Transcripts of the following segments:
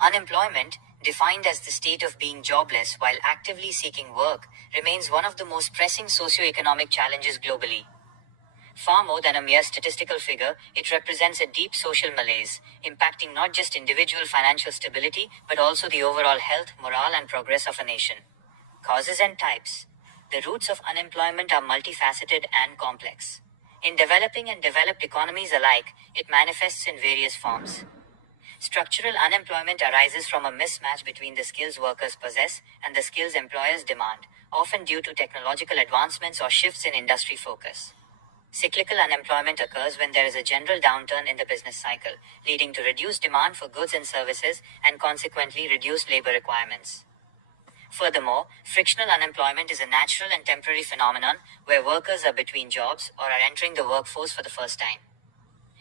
Unemployment, defined as the state of being jobless while actively seeking work, remains one of the most pressing socio-economic challenges globally. Far more than a mere statistical figure, it represents a deep social malaise, impacting not just individual financial stability but also the overall health, morale, and progress of a nation. Causes and types. The roots of unemployment are multifaceted and complex. In developing and developed economies alike, it manifests in various forms. Structural unemployment arises from a mismatch between the skills workers possess and the skills employers demand, often due to technological advancements or shifts in industry focus. Cyclical unemployment occurs when there is a general downturn in the business cycle, leading to reduced demand for goods and services and consequently reduced labor requirements. Furthermore, frictional unemployment is a natural and temporary phenomenon where workers are between jobs or are entering the workforce for the first time.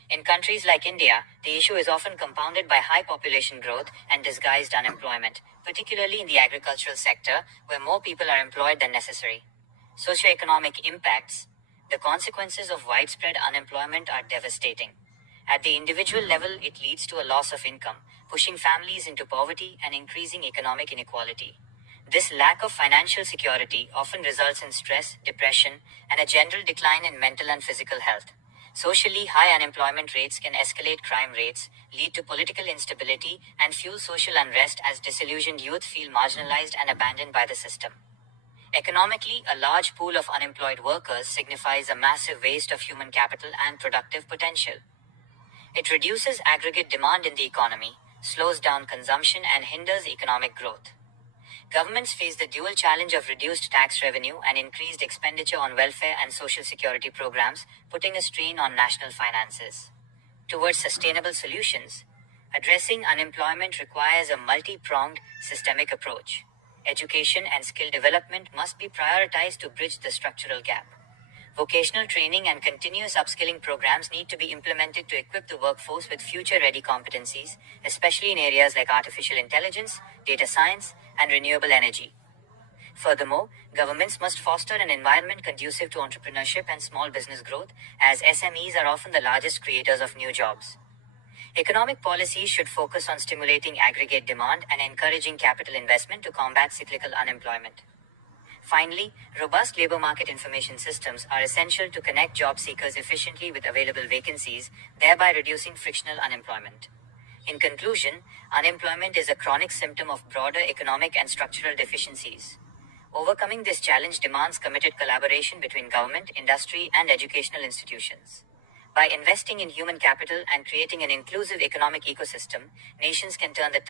In countries like India, the issue is often compounded by high population growth and disguised unemployment, particularly in the agricultural sector, where more people are employed than necessary. Socioeconomic impacts. The consequences of widespread unemployment are devastating. At the individual level, it leads to a loss of income, pushing families into poverty and increasing economic inequality. This lack of financial security often results in stress, depression, and a general decline in mental and physical health. Socially, high unemployment rates can escalate crime rates, lead to political instability, and fuel social unrest as disillusioned youth feel marginalized and abandoned by the system. Economically, a large pool of unemployed workers signifies a massive waste of human capital and productive potential. It reduces aggregate demand in the economy, slows down consumption, and hinders economic growth. Governments face the dual challenge of reduced tax revenue and increased expenditure on welfare and social security programs, putting a strain on national finances. Towards sustainable solutions, addressing unemployment requires a multi-pronged, systemic approach. Education and skill development must be prioritized to bridge the structural gap. Vocational training and continuous upskilling programs need to be implemented to equip the workforce with future-ready competencies, especially in areas like artificial intelligence, data science, and renewable energy. Furthermore, governments must foster an environment conducive to entrepreneurship and small business growth, as SMEs are often the largest creators of new jobs. Economic policies should focus on stimulating aggregate demand and encouraging capital investment to combat cyclical unemployment. Finally, robust labor market information systems are essential to connect job seekers efficiently with available vacancies, thereby reducing frictional unemployment. In conclusion, unemployment is a chronic symptom of broader economic and structural deficiencies. Overcoming this challenge demands committed collaboration between government, industry, and educational institutions. By investing in human capital and creating an inclusive economic ecosystem, nations can turn the